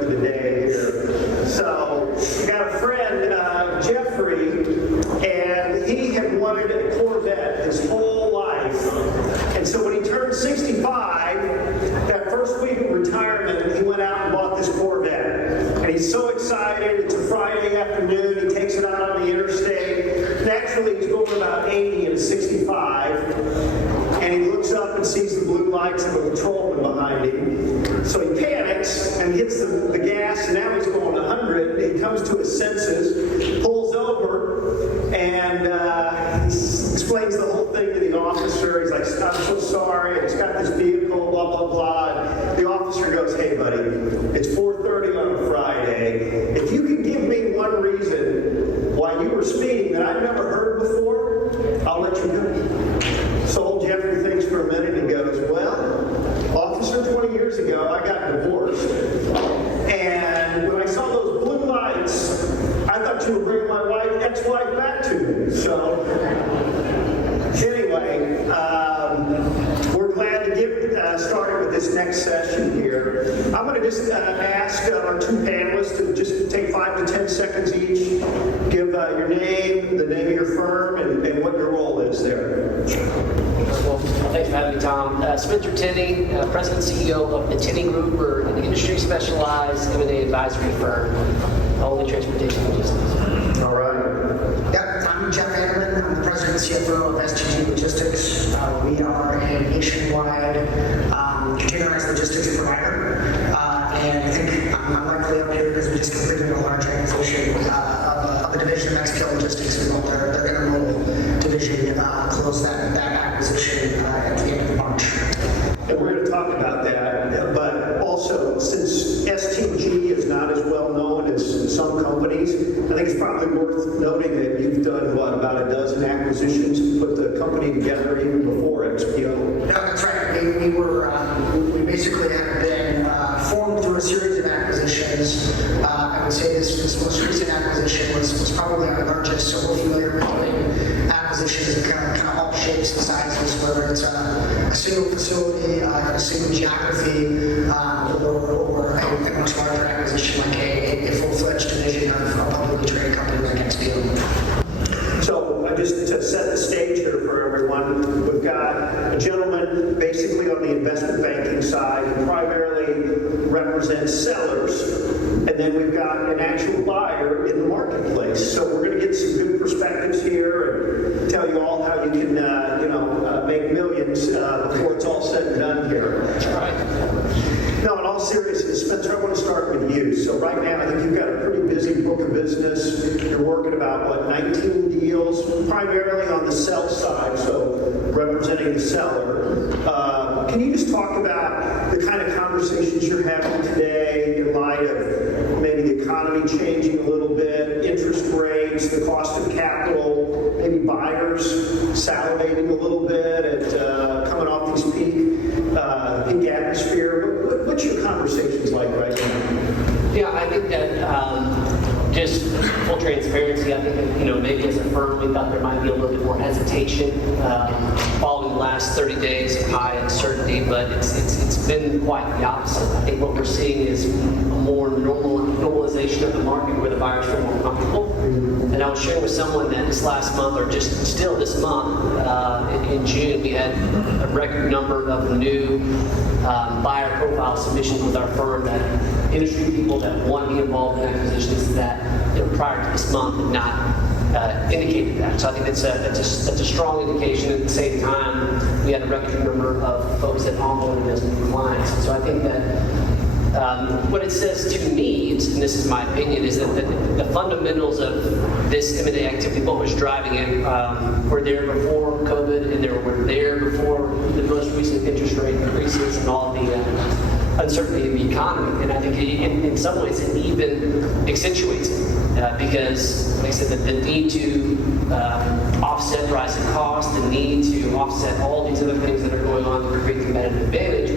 joke of the day here. So we got a friend, Jeffrey, and he had wanted a Corvette his whole life. And so when he turned 65, that first week of retirement, he went out and bought this Corvette. And he's so excited. It's a Friday afternoon. He takes it out on the interstate. Naturally, he's going about 80 and 65. And he looks up and sees the blue lights of a patrolman behind him. So he panics and hits the gas, and now he's going 100. He comes to his senses, pulls over, and he explains the whole thing to the officer. He's like, I'm so sorry, I just got this vehicle, blah, blah, blah. And the officer goes, hey, buddy, it's 4:30 on a Friday. If you can give me one reason why you were speeding that I've never heard before, I'll let you go. So old Jeffrey thinks for a minute and goes, well, officer, 20 years ago, I got divorced. And when I saw those blue lights, I thought you were bringing my ex-wife back to me. So anyway, we're glad to get started with this next session here. I'm going to just ask our two panelists to just take 5 to 10 seconds each, give your name, the name of your firm, and what your role is there. Well, thanks for having me, Tom. Spencer Tenney, President and CEO of the Tenney Group. We're an industry-specialized M&A advisory firm, only transportation logistics. All right. Yeah, I'm Jeff Anderman. I'm the President and CFO of STG Logistics. We are a nationwide containerized logistics provider. And I think I'm likely up here because we just completed a large acquisition of a division of XPL Logistics. We built their intermodal division, closed that acquisition at the end of March. And we're going to talk about that, but also since STG is not as well known as some companies, I think it's probably worth noting that you've done, about a dozen acquisitions to put the company together even before XPO. No, that's right. We basically have been formed through a series of acquisitions. I would say this most recent acquisition was probably our largest, so we're familiar with doing acquisitions of kind of all shapes and sizes, whether it's a single facility, a single geography, or a much larger acquisition like a full-fledged division of a publicly traded company like XPO. So just to set the stage here for everyone, we've got a gentleman basically on the investment banking side who primarily represents sellers, and then we've got an actual buyer in the marketplace. So we're going to get some good perspectives here and tell you all how you can make millions before it's all said and done here. That's right. No, in all seriousness, Spencer, I want to start with you. So right now, I think you've got a pretty busy book of business. You're working about, 19 deals, primarily on the sell side, so representing the seller. Can you just talk about the kind of conversations you're having today in light of maybe the economy changing a little bit, interest rates, the cost of capital, maybe buyers salivating a little bit at coming off these peak atmosphere? What's your conversations like right now? Yeah, I think that just full transparency, I think that, maybe as a firm we thought there might be a little bit more hesitation following the last 30 days of high uncertainty, but it's been quite the opposite. I think what we're seeing is a more normalization of the market where the buyers feel more comfortable. And I was sharing with someone that this last month, or just still this month, in June, we had a record number of new buyer profile submissions with our firm, that industry people that want to be involved in acquisitions that prior to this month had not indicated that. So I think that's a strong indication. At the same time, we had a record number of folks that onboarded as new clients. So I think that what it says to me, and this is my opinion, is that the fundamentals of this M&A activity, what was driving it, were there before COVID, and they were there before the most recent interest rate increases and all the uncertainty in the economy. And I think in some ways it even accentuates it because, like I said, the need to offset rising costs, the need to offset all these other things that are going on to create competitive advantage.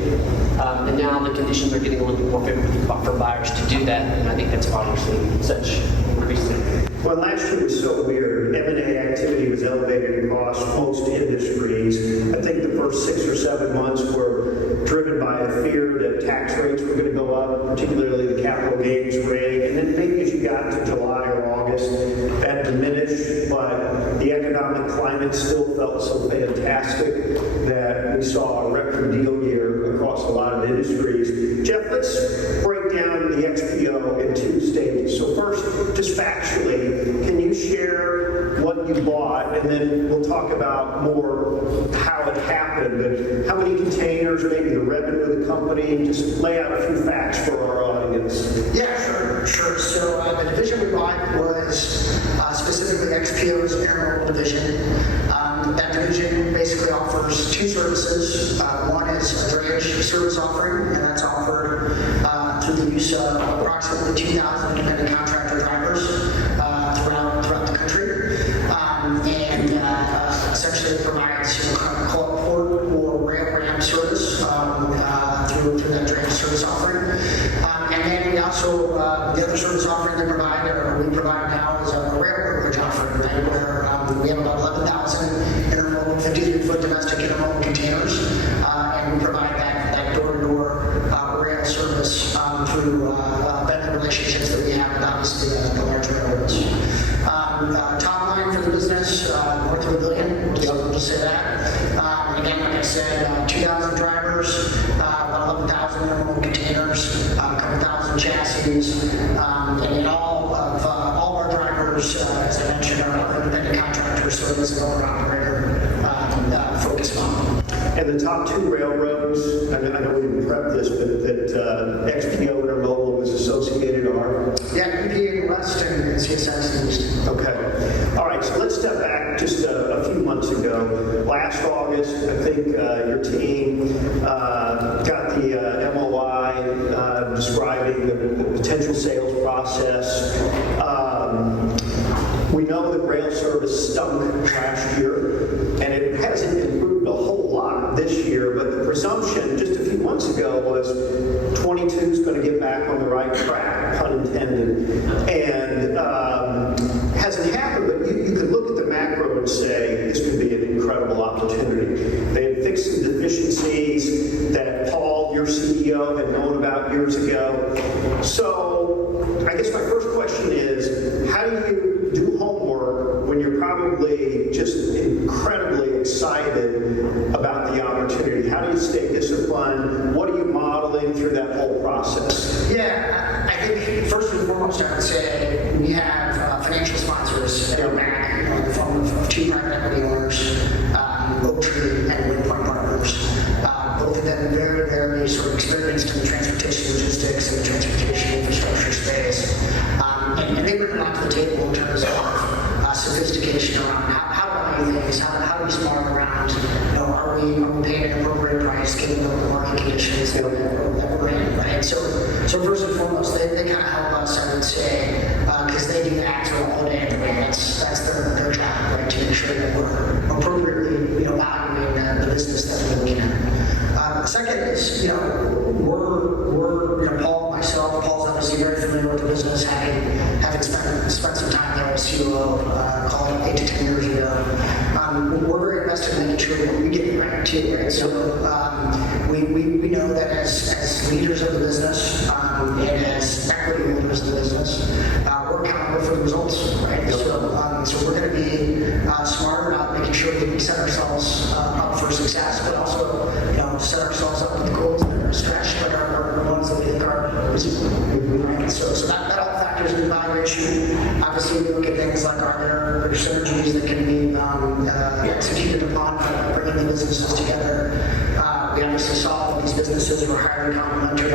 And now the conditions are getting a little bit more favorable for buyers to do that, and I think that's why we're seeing such increased activity. Well, last year was so weird. M&A activity was elevated across most industries. I think the first 6 or 7 months were driven by a fear that that tax rates were going to go up, particularly the capital gains rate. And then maybe as you got to July or August, that diminished, but the economic climate still felt so fantastic that we saw a record deal year across a lot of industries. Jeff, let's break down the XPO in two stages. So first, just factually, can you share what you bought, and then we'll talk about more how it happened, but how many containers, maybe the revenue of the company, just lay out a few facts for our audience. Yeah, sure. So the division we bought was specifically XPO's intermodal division. That division basically offers two services. One is a drayage service offering, and that's offered through the use of approximately 2,000 independent contractor drivers throughout the country. And essentially it provides port or rail ramp service through that drayage service offering. And then we also, the other service offering they provide, or we provide now, is a rail brokerage offering, right, where we have about 11,000 intermodal 53-foot domestic intermodal containers, and we provide that door-to-door rail service through vendor relationships that we have with obviously the large railroads. Top line for the business, north of $1 billion, we'll just say that. Again, like I said, 2,000 drivers, about 11,000 intermodal containers, a couple thousand chassis, and all of our drivers, as I mentioned, are independent contractors, so this is owner operator focused on. And the top two railroads, I know we didn't prep this, but that XPO Intermodal was associated are? Yeah, UP in the west and CSX in the east. Okay. All right, so let's step back just a few months ago. Last August, I think your team got the MOI describing the potential sales process. We know that rail service stunk last year, and it hasn't improved a whole lot this year, but the presumption just a few months ago was 22 is going to get back on the right track, pun intended, and hasn't happened, but you could look at the macro and say this could be an incredible opportunity. They had fixed some deficiencies that Paul, your CEO, had known about years ago. So I guess my first question is, how do you do homework when you're probably just incredibly excited about the opportunity? How do you stay disciplined? What are you modeling through that whole process? Yeah, I think first and foremost, I would say we have financial sponsors that are back in the form of two private equity owners, Oaktree and Windpoint Partners. Both of them very, very sort of experienced in the transportation logistics and the transportation infrastructure space. And they bring a lot to the table in terms of sophistication around how do we do things, how do we smart around, are we paying an appropriate price given the market conditions that we're in, right? So first and foremost, they kind of help us, I would say, because they do that sort of all day every day. That's their job, right, to make sure that we're appropriately valuing the business that we're looking at. Second is, we're Paul, myself, Paul's obviously very familiar with the business, having spent some time there as COO, call it 8 to 10 years ago. We're very invested in making sure that we get it right too, right? So we know that as leaders of the business and as equity holders of the business, we're accountable for the results, right? So we're going to be smart about making sure that we set ourselves up for success, but also set ourselves up with goals that are stretched, but are ones that we think are reasonable. Right? So that all factors in evaluation. Obviously, we look at things like are there synergies that can be executed upon by bringing the businesses together. We obviously saw that these businesses were highly complementary,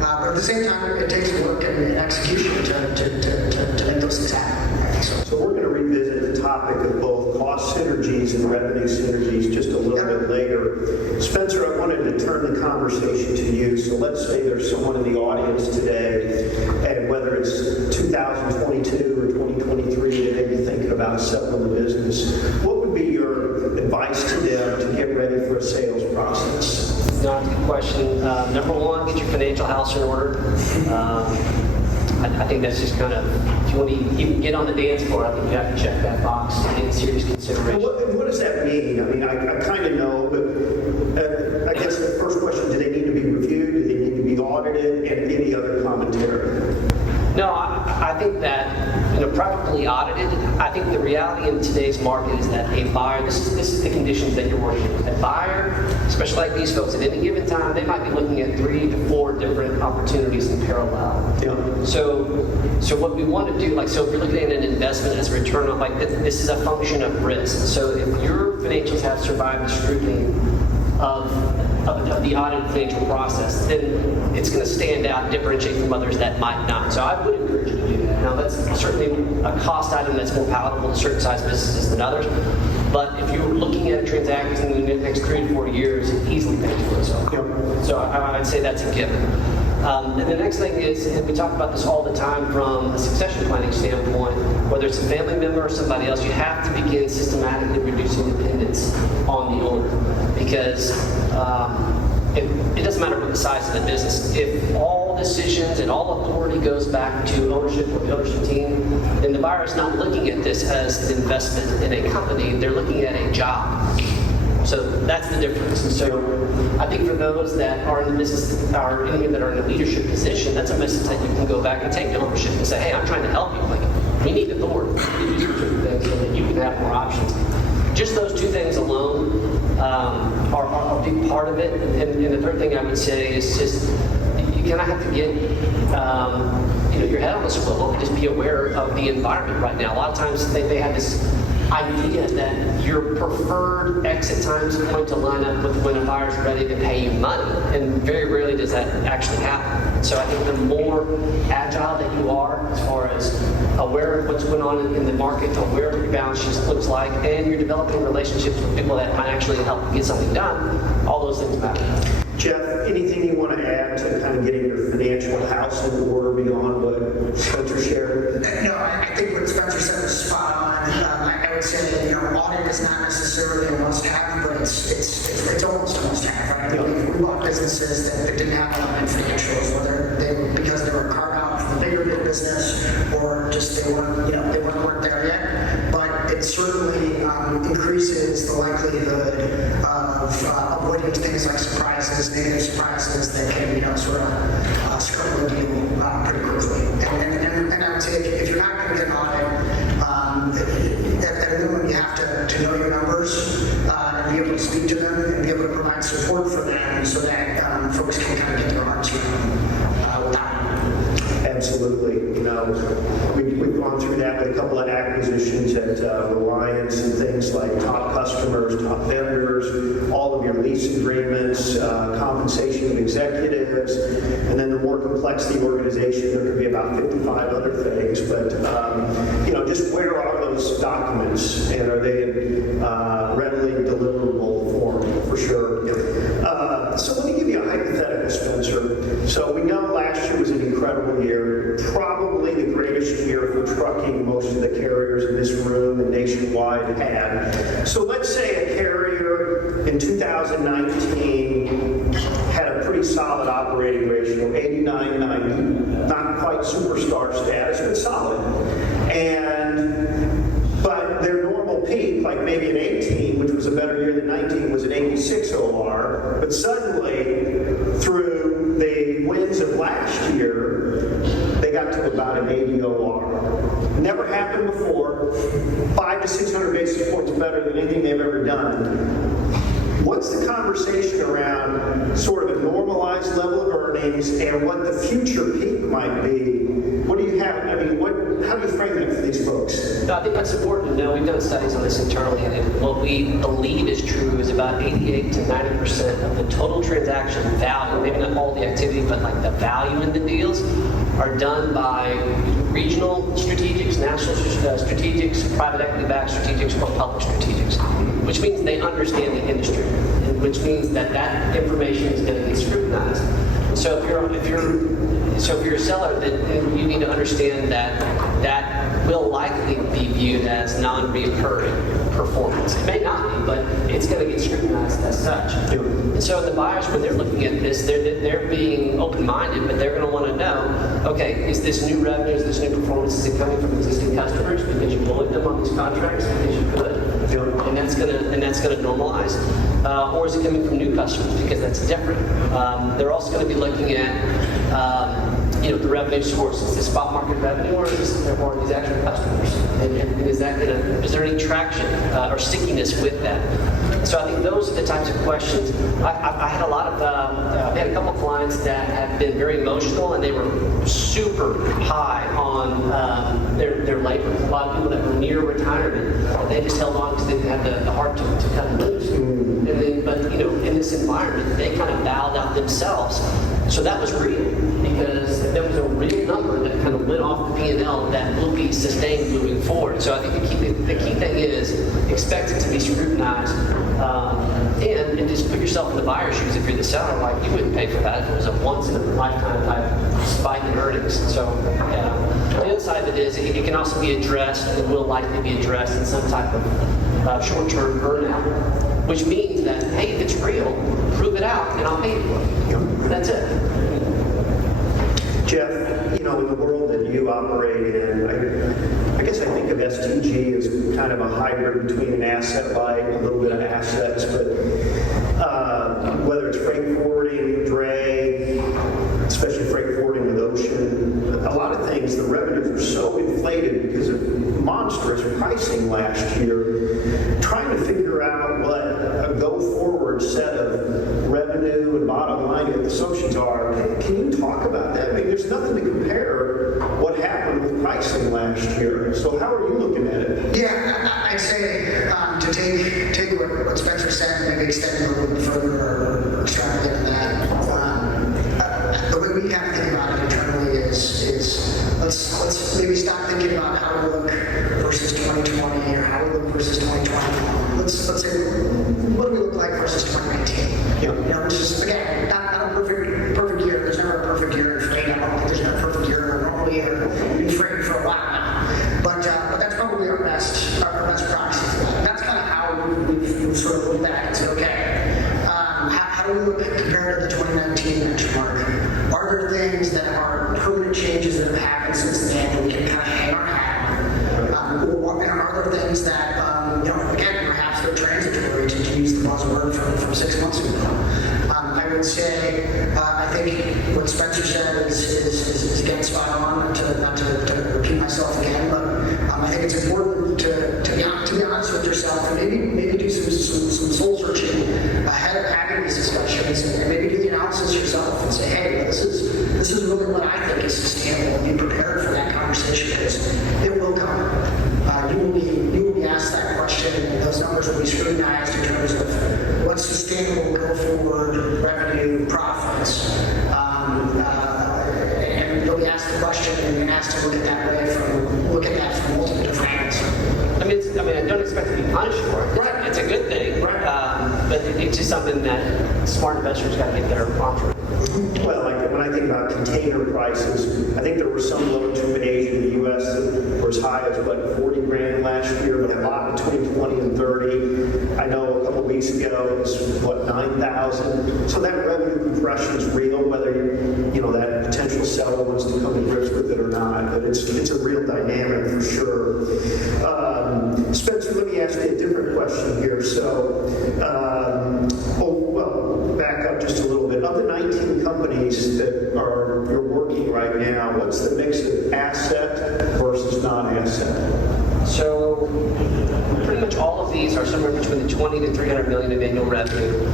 but at the same time, it takes work and execution to make those things happen. Right? So we're going to revisit the topic of both cost synergies and revenue synergies just a little bit later. Spencer, I wanted to turn the conversation to you. So let's say there's someone in the audience today, and whether it's 2022 or 2023, they may be thinking about selling the business. What would be your advice to them to get ready for a sales process? No, that's a good question. Number one, get your financial house in order. I think that's just kind of, if you want to even get on the dance floor, I think you have to check that box in serious consideration. What does that mean? I mean, I kind of know, but I guess the first question, do they need to be reviewed? Do they need to be audited, and any other commentary? No, I think that, properly audited, I think the reality in today's market is that a buyer, this is the conditions that you're working with. A buyer, especially like these folks, at any given time, they might be looking at 3 to 4 different opportunities in parallel. Yeah. So what we want to do, so if you're looking at an investment as a return on, this is a function of risk. So if your financials have survived the scrutiny of the audit financial process, then it's going to stand out and differentiate from others that might not. So I would encourage you to do that. Now, that's certainly a cost item that's more palatable to certain size businesses than others. But if you're looking at transactions in the next 3 to 4 years, it easily pays for itself. Yep. So I'd say that's a given. And the next thing is, and we talk about this all the time from a succession planning standpoint, whether it's a family member or somebody else, you have to begin systematically reducing dependence on the owner. Because it doesn't matter what the size of the business. If all decisions and all authority goes back to ownership or the ownership team, then the buyer is not looking at this as an investment in a company. They're looking at a job. So that's the difference. And so I think for those that are in the business, or any that are in a leadership position, that's a message that you can go back and take to ownership and say, hey, I'm trying to help you. We need authority. We need to do certain things so that you can have more options. Just those 2 things alone are a big part of it. And the third thing I would say is just you kind of have to get your head on the swivel and just be aware of the environment right now. A lot of times they have this idea that your preferred exit time is going to line up with when a buyer's ready to pay you money, and very rarely does that actually happen. So I think the more agile that you are as far as aware of what's going on in the market, aware of what your balance sheet looks like, and you're developing relationships with people that might actually help you get something done, all those things matter. Jeff, anything you want to add to kind of getting your financial house in order beyond what Spencer shared? No, I think what Spencer said was spot on. I would say, audit is not necessarily a must-have, but it's almost a must-have, right? Yeah. We bought businesses that didn't have audit financials, whether because they were carved out from the bigger business, or just they weren't there yet. But it certainly increases the likelihood of avoiding things like surprises, negative surprises that can, sort of scramble the deal pretty quickly. And I would say if you're not going to get an audit, at a minimum you have to know your numbers and be able to speak to them and be able to provide support for them so that folks can kind of get their arms around without. Absolutely. We've gone through that with a couple of acquisitions at Reliance and things like top customers, top vendors, all of your lease agreements, compensation of executives, and then the more complex the organization, there could be about 55 other things. But, just where are those documents, and are they in readily deliverable form, for sure. So let me give you a hypothetical, Spencer. So we know last year was an incredible year, probably the greatest year for trucking most of the carriers in this room and nationwide had. So let's say a carrier in 2019 had a pretty solid operating ratio, 89-90, not quite superstar status, but solid. But their normal peak, like maybe an 18, which was a better year than 19, was an 86 OR. But suddenly, through the wins of last year, they got to about an 80 OR. Never happened before. 500 to 600 basis points better than anything they've ever done. What's the conversation around sort of a normalized level of earnings and what the future peak might be? What do you have? How do you frame that for these folks? No, I think that's important to know. We've done studies on this internally, and what we believe is true is about 88 to 90% of the total transaction value, maybe not all the activity, but like the value in the deals, are done by regional strategics, national strategics, private equity-backed strategics, or public strategics, which means they understand the industry, and which means that information is going to get scrutinized. So if you're a seller, then you need to understand that will likely be viewed as non-recurring performance. It may not be, but it's going to get scrutinized as such. And so the buyers, when they're looking at this, they're being open-minded, but they're going to want to know, okay, is this new revenue, is this new performance, is it coming from existing customers because you bullied them on these contracts because you could, and that's going to normalize, or is it coming from new customers because that's different? They're also going to be looking at the revenue source. Is this spot market revenue, or are these actual customers? And is there any traction or stickiness with that? So I think those are the types of questions. I had I had a couple clients that have been very emotional, and they were super high on their labor. A lot of people that were near retirement, they just held on because they didn't have the heart to cut and lose. And then, but in this environment, they kind of bowed out themselves. So that was real, because there was a real number that kind of went off the P&L that will be sustained moving forward. So I think the key thing is expect it to be scrutinized, and just put yourself in the buyer's shoes. If you're the seller, like, you wouldn't pay for that if it was a once in a lifetime type spike in earnings. So the other side of it is it can also be addressed, and will likely be addressed in some type of short-term burnout, which means that, hey, if it's real, prove it out, and I'll pay you for it. That's it. Jeff, in the world that you operate in, I guess I think of STG as kind of a hybrid between an asset light and a little bit of assets, but whether it's freight forwarding, dray, especially freight forwarding with ocean, a lot of things, the revenues are so inflated because of monstrous pricing last year. Trying to figure out what a go-forward set of revenue and bottom line associations are. Can you talk about that? I mean, there's nothing to compare what happened with pricing last year. So how are you looking at it? Yeah, I'd say to take what Spencer said and maybe extend it a little bit further or extrapolate on that. The way we kind of think about it internally is let's maybe stop thinking about how we look versus 2020 or how we look versus 2020. Let's say, what do we look like versus 2019? Which is, again, not a perfect year. There's never a perfect year in freight. I don't think there's been a perfect year normally in freight for a while now. But that's probably our best proxy for that. That's kind of how we've sort of looked back and said, okay, how do we look compared to the 2019 benchmark? Are there things that are permanent changes that have happened since then that we can kind of hang our hat on? And are there things that, again, perhaps they're transitory, to use the buzzword from 6 months ago? I would say, I think what Spencer said is again spot on, not to repeat myself again, but I think it's important to be honest with yourself and maybe do some soul searching ahead of having these discussions, and maybe do the analysis yourself and say, hey, this is really what I think is sustainable, and be prepared for that conversation, because it will come. You will be asked that question, and those numbers will be scrutinized in terms of what's sustainable go forward, revenue, profits, and you'll be asked the question and asked to look at that from multiple different angles. I don't expect to be punished for it. Right. It's a good thing, Right. But it's just something that smart investors got to get their arms around. Well, like when I think about container prices, I think there were some loads from Asia to the U.S. that were as high as, $40,000 last year, but a lot between 20 and 30. I know a couple weeks ago it was, 9,000. So that revenue compression is real, whether that potential seller wants to come to grips with it or not, but it's a real dynamic for sure. Spencer, let me ask you a different question here. So, back up just a little bit. Of the 19 companies that you're working right now, what's the mix of asset versus non-asset? So pretty much all of these are somewhere between the 20 to 300 million of annual revenue.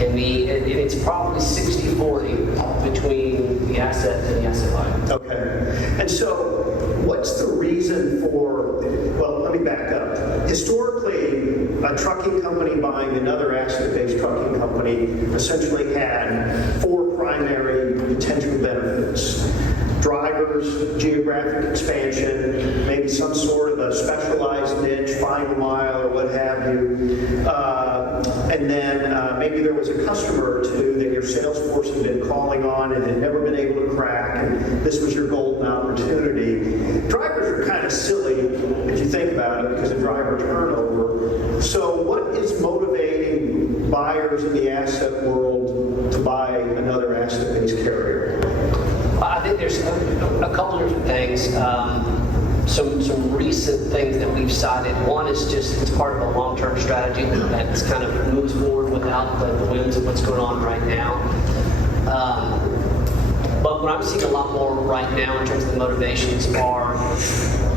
And it's probably 60-40 between the asset and the asset light. Okay. And so what's the reason for, let me back up. Historically, a trucking company buying another asset-based trucking company essentially had 4 primary potential benefits. Drivers, geographic expansion, maybe some sort of a specialized niche, final mile or what have you. And then maybe there was a customer or two that your sales force had been calling on and had never been able to crack, and this was your golden opportunity. Drivers are kind of silly if you think about it because of driver turnover. So what is motivating buyers in the asset world to buy another asset-based carrier? I think there's a couple different things. Some recent things that we've cited. One is just it's part of a long-term strategy that kind of moves forward without the winds of what's going on right now. But what I'm seeing a lot more right now in terms of the motivations are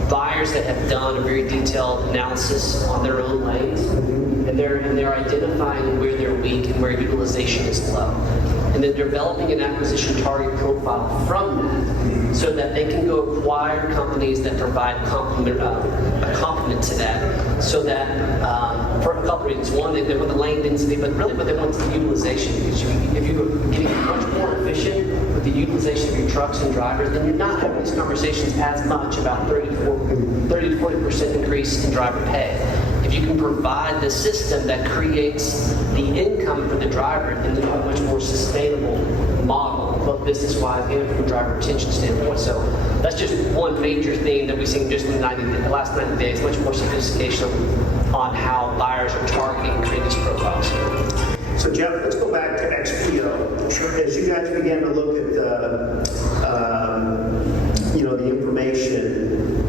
buyers that have done a very detailed analysis on their own lanes, and they're identifying where they're weak and where utilization is low, and then developing an acquisition target profile from that, so that they can go acquire companies that provide a complement to that, so that for a couple reasons. One, they want the lane density, but really what they want is the utilization. Because if you're getting much more efficient with the utilization of your trucks and drivers, then you're not having these conversations as much about 30 to 40% increase in driver pay. If you can provide the system that creates the income for the driver, then you have a much more sustainable model, both business-wise and from a driver retention standpoint. So that's just one major thing that we've seen just in the last 90 days, much more sophistication on how buyers are targeting and creating these profiles. So Jeff, let's go back to XPO. Sure. As you guys began to look at the information,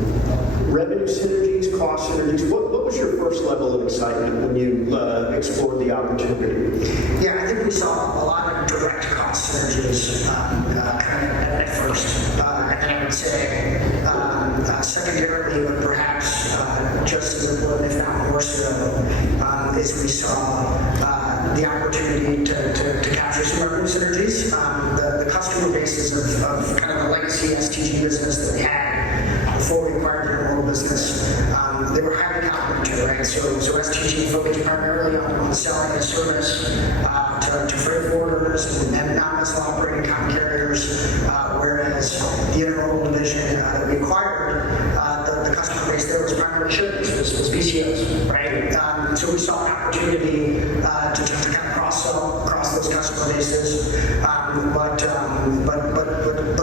revenue synergies, cost synergies, what was your first level of excitement when you explored the opportunity? Yeah, I think we saw a lot of direct cost synergies kind of at first. And then I would say secondarily, but perhaps just as important, if not more so, is we saw the opportunity to capture some revenue synergies. The customer bases of kind of the legacy STG business that we had before we acquired the intermodal business, they were highly complementary, right? So STG focused primarily on selling a service to freight forwarders and non-vessel operating common carriers, whereas the intermodal division that we acquired, the customer base there was primarily shippers, was BCOs, right? So we saw an opportunity to kind of cross-sell across those customer bases, but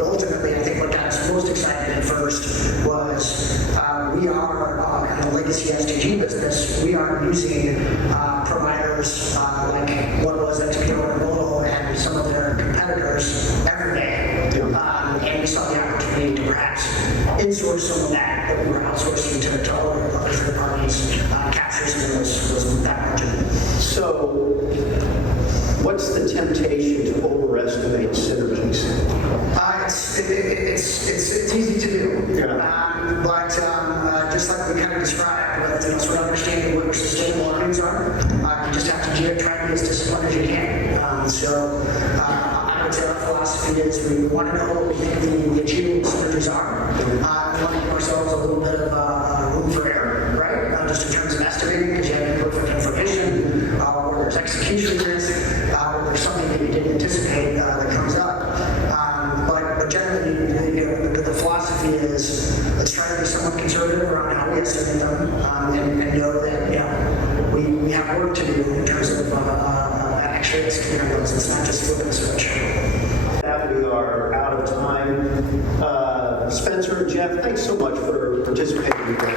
ultimately, I think what got us most excited at first was we are in the legacy STG business. We are using providers like what was XPO Intermodal and some of their competitors every day. And we saw the opportunity to perhaps insource some of that we were outsourcing to other third parties, capture some of that margin. So, what's the temptation to overestimate synergies? It's easy to do. Yeah. But just like we kind of described, with sort of understanding what your sustainable earnings are, you just have to try to be as disciplined as you can. So I would say our philosophy is we want to know what we think the achievable synergies are. We want to give ourselves a little bit of room for error, right? Just in terms of estimating, because you have imperfect information, or there's execution risk, or there's something that you didn't anticipate that comes up. But generally, the philosophy is let's try to be somewhat conservative around how we estimate them, and know that we have work to do in terms of actually executing those. It's not just flipping a switch. We are out of time. Spencer and Jeff, thanks so much for participating today.